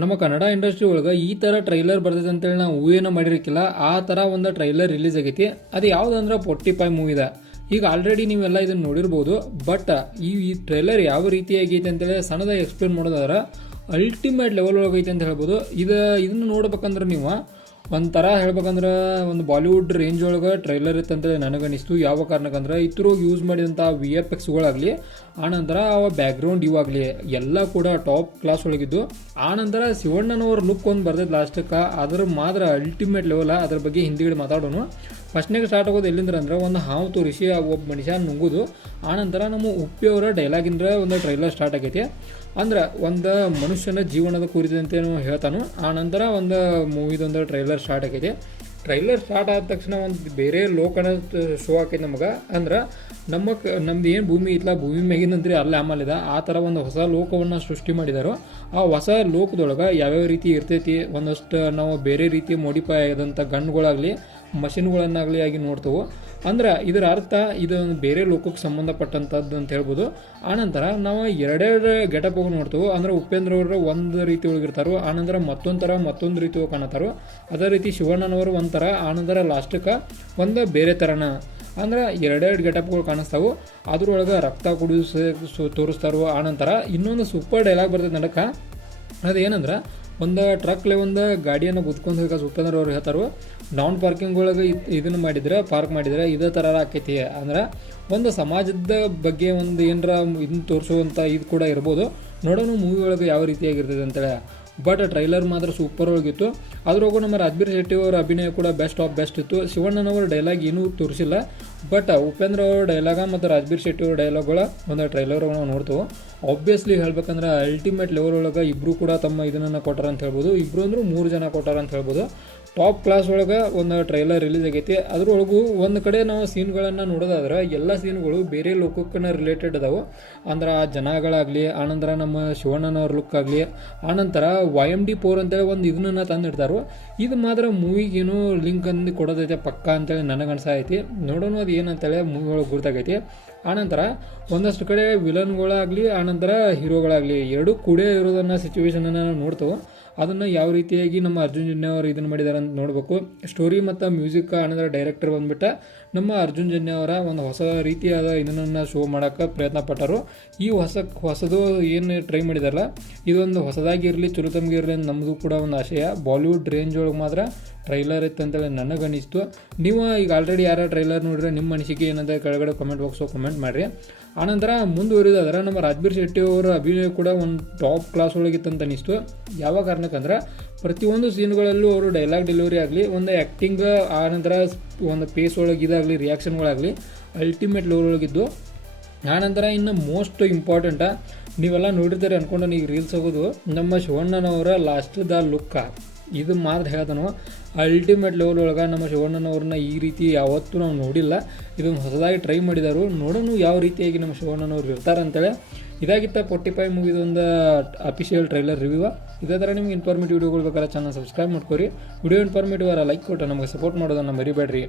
ನಮ್ಮ ಕನ್ನಡ ಇಂಡಸ್ಟ್ರಿ ಒಳಗೆ ಈ ಥರ ಟ್ರೈಲರ್ ಬರ್ತೈತೆ ಅಂತೇಳಿ ನಾವು ಊಹೆನ ಮಾಡಿರಕ್ಕಿಲ್ಲ. ಆ ಥರ ಒಂದು ಟ್ರೈಲರ್ ರಿಲೀಸ್ ಆಗೈತಿ. ಅದು ಯಾವುದಂದ್ರೆ 45 ಮೂವಿದ. ಈಗ ಆಲ್ರೆಡಿ ನೀವೆಲ್ಲ ಇದನ್ನು ನೋಡಿರ್ಬೋದು. ಬಟ್ ಈ ಟ್ರೈಲರ್ ಯಾವ ರೀತಿ ಆಗೈತೆ ಅಂತೇಳಿ ಸಣ್ಣದಾಗಿ ಎಕ್ಸ್ಪ್ಲೇನ್ ಮಾಡೋದಾದ್ರೆ ಅಲ್ಟಿಮೇಟ್ ಲೆವೆಲ್ ಒಳಗೈತೆ ಅಂತ ಹೇಳ್ಬೋದು. ಇದನ್ನು ನೋಡ್ಬೇಕಂದ್ರೆ ನೀವು ಒಂಥರ ಹೇಳ್ಬೇಕಂದ್ರೆ ಒಂದು ಬಾಲಿವುಡ್ ರೇಂಜ್ ಒಳಗೆ ಟ್ರೈಲರ್ ಇತ್ತಂತೇಳಿ ನನಗನ್ನಿಸ್ತು. ಯಾವ ಕಾರಣಕ್ಕಂದ್ರೆ ಇದ್ರಾಗ ಯೂಸ್ ಮಾಡಿದಂಥ VFXಗಳಾಗಲಿ, ಆನಂತರ ಬ್ಯಾಕ್ಗ್ರೌಂಡ್ ಇವಾಗಲಿ ಎಲ್ಲ ಕೂಡ ಟಾಪ್ ಕ್ಲಾಸ್ ಒಳಗಿದ್ದು. ಆನಂತರ ಶಿವಣ್ಣನವ್ರ ಲುಕ್ ಒಂದು ಬರ್ತೈತೆ ಲಾಸ್ಟಕ್ಕೆ, ಅದ್ರ ಮಾತ್ರ ಅಲ್ಟಿಮೇಟ್ ಲೆವೆಲ್. ಅದ್ರ ಬಗ್ಗೆ ಹಿಂದಿಗಡೆ ಮಾತಾಡೋಣ. ಫಸ್ಟ್ನಾಗ ಸ್ಟಾರ್ಟ್ ಆಗೋದು ಎಲ್ಲಿಂದ್ರ ಅಂದ್ರೆ ಒಂದು ಹಾವು ತೋರಿಸಿ ಒಬ್ಬ ಮನುಷ್ಯ ನುಂಗೋದು. ಆನಂತರ ನಮ್ಮ ಉಪ್ಪಿಯವರ ಡೈಲಾಗಿಂದ ಒಂದು ಟ್ರೈಲರ್ ಸ್ಟಾರ್ಟ್ ಆಗೈತಿ. ಅಂದ್ರೆ ಒಂದು ಮನುಷ್ಯನ ಜೀವನದ ಕುರಿತಂತೆ ಹೇಳ್ತಾನು. ಆನಂತರ ಒಂದು ಮೂವಿದೊಂದು ಟ್ರೈಲರ್ ಸ್ಟಾರ್ಟ್ ಆಗೈತಿ. ಟ್ರೈಲರ್ ಸ್ಟಾರ್ಟ್ ಆದ ತಕ್ಷಣ ಒಂದು ಬೇರೆ ಲೋಕನ ಶೋ ಆಕೈತಿ ನಮಗೆ. ಅಂದ್ರೆ ನಮ್ದು ಏನು ಭೂಮಿ ಇತ್ತಲ್ಲ, ಭೂಮಿ ಮ್ಯಾಗಿನಂದ್ರೆ ಅಲ್ಲೇ ಆಮೇಲಿದೆ ಆ ಥರ ಒಂದು ಹೊಸ ಲೋಕವನ್ನು ಸೃಷ್ಟಿ ಮಾಡಿದಾರೋ. ಆ ಹೊಸ ಲೋಕದೊಳಗೆ ಯಾವ್ಯಾವ ರೀತಿ ಇರ್ತೈತಿ, ಒಂದಷ್ಟು ನಾವು ಬೇರೆ ರೀತಿ ಮಾಡಿಫೈ ಆದಂಥ ಗನ್ಗಳಾಗಲಿ ಮಷಿನ್ಗಳನ್ನಾಗಲಿ ಆಗಿ ನೋಡ್ತೇವೆ. ಅಂದ್ರೆ ಇದರ ಅರ್ಥ ಇದೊಂದು ಬೇರೆ ಲೋಕಕ್ಕೆ ಸಂಬಂಧಪಟ್ಟಂಥದ್ದು ಅಂತ ಹೇಳ್ಬೋದು. ಆನಂತರ ನಾವು ಎರಡೆರಡು ಗೆಟಪ್ ಹೋಗಿ ನೋಡ್ತೇವೆ. ಅಂದ್ರೆ ಉಪೇಂದ್ರ ಅವರು ಒಂದು ರೀತಿ ಒಳಗಿರ್ತಾರೋ, ಆನಂತರ ಮತ್ತೊಂದು ರೀತಿ ಹೋಗಿ ಕಾಣತ್ತಾರೋ. ಅದೇ ರೀತಿ ಶಿವಣ್ಣನವರು ಒಂಥರ, ಆನಂತರ ಲಾಸ್ಟಕ್ಕೆ ಒಂದು ಬೇರೆ ಥರನ ಅಂದ್ರೆ ಎರಡೆರಡು ಗೆಟಪ್ಗಳು ಕಾಣಿಸ್ತಾವೆ. ಅದ್ರೊಳಗೆ ರಕ್ತ ಕುಡಿಸಿ ತೋರಿಸ್ತಾರೋ. ಆನಂತರ ಇನ್ನೊಂದು ಸೂಪರ್ ಡೈಲಾಗ್ ಬರ್ತದೆ ನಡಕ್ಕೆ. ಅದೇನಂದ್ರೆ ಒಂದು ಟ್ರಕ್ಲೆ ಒಂದು ಗಾಡಿಯನ್ನು ಗುದ್ಕೊಂಡು ಹೋಗಿ ಉಪೇಂದ್ರ ಅವ್ರು ಹೇಳ್ತಾರೋ, ಡೌನ್ ಪಾರ್ಕಿಂಗ್ ಒಳಗೆ ಇದನ್ನು ಪಾರ್ಕ್ ಮಾಡಿದ್ರೆ ಇದೇ ಥರ ಆಕೈತಿ. ಅಂದ್ರೆ ಒಂದು ಸಮಾಜದ ಬಗ್ಗೆ ಒಂದು ಏನರ ಇದನ್ನ ತೋರಿಸುವಂಥ ಇದು ಕೂಡ ಇರ್ಬೋದು. ನೋಡೋಣ ಮೂವಿ ಒಳಗೆ ಯಾವ ರೀತಿಯಾಗಿರ್ತದೆ ಅಂತೇಳಿ. ಬಟ್ ಟ್ರೈಲರ್ ಮಾತ್ರ ಸೂಪರ್ ಒಳಗಿತ್ತು. ಅದ್ರಾಗೂ ನಮ್ಮ ರಾಜ್ಬೀರ್ ಶೆಟ್ಟಿ ಅವರ ಅಭಿನಯ ಕೂಡ ಬೆಸ್ಟ್ ಆಫ್ ಬೆಸ್ಟ್ ಇತ್ತು. ಶಿವಣ್ಣನವರ ಡೈಲಾಗ್ ಏನೂ ತೋರಿಸಿಲ್ಲ. ಬಟ್ ಉಪೇಂದ್ರ ಅವ್ರ ಡೈಲಾಗ ಮತ್ತು ರಾಜ್ಬೀರ್ ಶೆಟ್ಟಿ ಅವ್ರ ಡೈಲಾಗ್ಗಳ ಒಂದು ಟ್ರೈಲರ್ ನಾವು ನೋಡ್ತೇವೆ. ಆಬ್ವಿಯಸ್ಲಿ ಹೇಳ್ಬೇಕಂದ್ರೆ ಅಲ್ಟಿಮೇಟ್ ಲೆವೆಲ್ ಒಳಗೆ ಇಬ್ಬರು ಕೂಡ ತಮ್ಮ ಇದನ್ನು ಕೊಟ್ಟಾರ ಅಂತ ಹೇಳ್ಬೋದು. ಇಬ್ಬರು ಅಂದ್ರೆ 3 ಜನ ಕೊಟ್ಟಾರ ಅಂತ ಹೇಳ್ಬೋದು. ಟಾಪ್ ಕ್ಲಾಸ್ ಒಳಗೆ ಒಂದು ಟ್ರೈಲರ್ ರಿಲೀಸ್ ಆಗೈತಿ. ಅದ್ರೊಳಗೂ ಒಂದು ಕಡೆ ನಾವು ಸೀನ್ಗಳನ್ನು ನೋಡೋದಾದ್ರೆ ಎಲ್ಲ ಸೀನ್ಗಳು ಬೇರೆ ಲೋಕಕ್ಕೆ ರಿಲೇಟೆಡ್ ಅದಾವೆ. ಅಂದ್ರೆ ಆ ಜನಗಳಾಗಲಿ, ಆನಂತರ ನಮ್ಮ ಶಿವಣ್ಣನವ್ರ ಲುಕ್ ಆಗಲಿ, ಆನಂತರ YMD4 ಅಂತೇಳಿ ಒಂದು ಇದನ್ನ ತಂದಿಡ್ತಾರೋ. ಇದು ಮಾತ್ರ ಮೂವಿಗೇನು ಲಿಂಕ್ ಅಂದು ಕೊಡೋದೈತೆ ಪಕ್ಕ ಅಂತೇಳಿ ನನಗೆ ಅನ್ಸೈತಿ. ನೋಡೋಣ ಅದು ಏನಂತೇಳಿ ಮೂವಿ ಒಳಗೆ ಗುರ್ತಾಗೈತಿ. ಆನಂತರ ಒಂದಷ್ಟು ಕಡೆ ವಿಲನ್ಗಳಾಗಲಿ, ಆನಂತರ ಹೀರೋಗಳಾಗಲಿ ಎರಡೂ ಕೂಡ ಇರೋದನ್ನು ಸಿಚುವೇಶನನ್ನು ನಾವು ನೋಡ್ತೇವೆ. ಅದನ್ನು ಯಾವ ರೀತಿಯಾಗಿ ನಮ್ಮ ಅರ್ಜುನ್ ಜನ್ಯ ಅವರು ಇದನ್ನು ಮಾಡಿದ್ದಾರೆ ಅಂತ ನೋಡಬೇಕು. ಸ್ಟೋರಿ ಮತ್ತು ಮ್ಯೂಸಿಕ್ ಆನಂತರ ಡೈರೆಕ್ಟರ್ ಬಂದುಬಿಟ್ಟು ನಮ್ಮ ಅರ್ಜುನ್ ಜನ್ಯ ಅವರ ಒಂದು ಹೊಸ ರೀತಿಯಾದ ಇದನ್ನು ಶೋ ಮಾಡೋಕ್ಕೆ ಪ್ರಯತ್ನ ಪಟ್ಟರು. ಈ ಹೊಸದು ಏನು ಟ್ರೈ ಮಾಡಿದಾರಲ್ಲ, ಇದೊಂದು ಹೊಸದಾಗಿರಲಿ, ಚಲೋ ತಮಗಿರಲಿ ಅಂತ ನಮ್ಮದು ಕೂಡ ಒಂದು ಆಶಯ. ಬಾಲಿವುಡ್ ರೇಂಜ್ ಒಳಗೆ ಮಾತ್ರ ಟ್ರೈಲರ್ ಇತ್ತು ಅಂತೇಳಿ ನನಗನ್ನಿಸ್ತು. ನೀವು ಈಗ ಆಲ್ರೆಡಿ ಯಾರು ಟ್ರೈಲರ್ ನೋಡಿದ್ರೆ ನಿಮ್ಮ ಅನಿಸಿಕೆ ಏನಂತ ಕೆಳಗಡೆ ಕಮೆಂಟ್ ಬಾಕ್ಸು ಕಮೆಂಟ್ ಮಾಡಿರಿ. ಆನಂತರ ಮುಂದುವರಿದಾದ್ರೆ ನಮ್ಮ ರಾಜ್ಬೀರ್ ಶೆಟ್ಟಿ ಅವರ ಅಭಿನಯ ಕೂಡ ಒಂದು ಟಾಪ್ ಕ್ಲಾಸ್ ಒಳಗಿತ್ತಂತ ಅನಿಸ್ತು. ಯಾವ ಕಾರಣಕ್ಕಂದ್ರೆ ಪ್ರತಿಯೊಂದು ಸೀನ್ಗಳಲ್ಲೂ ಅವರು ಡೈಲಾಗ್ ಡೆಲಿವರಿ ಆಗಲಿ, ಒಂದು ಆ್ಯಕ್ಟಿಂಗ್, ಆನಂತರ ಒಂದು ಪೇಸ್ ಒಳಗೆ ಇದಾಗಲಿ, ರಿಯಾಕ್ಷನ್ಗಳಾಗಲಿ ಅಲ್ಟಿಮೇಟ್ ಲೆವೆಲ್ ಒಳಗಿದ್ದು. ಆನಂತರ ಇನ್ನು ಮೋಸ್ಟ್ ಇಂಪಾರ್ಟೆಂಟ, ನೀವೆಲ್ಲ ನೋಡಿರ್ತಾರೆ ಅಂದ್ಕೊಂಡು ಈಗ ರೀಲ್ಸ್ ಆಗೋದು ನಮ್ಮ ಶಿವಣ್ಣನವರ ಲಾಸ್ಟ್ದ ಲುಕ್ಕ. ಇದು ಮಾತ್ರ ಹೇಳ್ತಾನೋ ಅಲ್ಟಿಮೇಟ್ ಲೆವೆಲ್ ಒಳಗೆ ನಮ್ಮ ಶಿವಣ್ಣನವ್ರನ್ನ ಈ ರೀತಿ ಯಾವತ್ತೂ ನಾವು ನೋಡಿಲ್ಲ. ಇದೊಂದು ಹೊಸದಾಗಿ ಟ್ರೈ ಮಾಡಿದಾರು. ನೋಡೋಣ ಯಾವ ರೀತಿಯಾಗಿ ನಮ್ಮ ಶಿವಣ್ಣನವ್ರು ಇರ್ತಾರೆ ಅಂತೇಳಿ. ಇದಾಗಿತ್ತ 45 ಮೂವಿದೊಂದು ಅಫಿಷಿಯಲ್ ಟ್ರೈಲರ್ ರಿವ್ಯೂ. ಇದೇ ಥರ ನಿಮ್ಗೆ ಇನ್ಫಾರ್ಮೇಟಿವ್ ವಿಡಿಯೋಗಳು ಬೇಕಾದ್ರೆ ಚಾನಲ್ ಸಬ್ಸ್ಕ್ರೈಬ್ ಮಾಡ್ಕೊರಿ. ವಿಡಿಯೋ ಇನ್ಫಾರ್ಮೇಟಿವ್ ಲೈಕ್ ಕೊಟ್ಟು ನಮಗೆ ಸಪೋರ್ಟ್ ಮಾಡೋದನ್ನು ಮರಿಬೇಡ್ರಿ.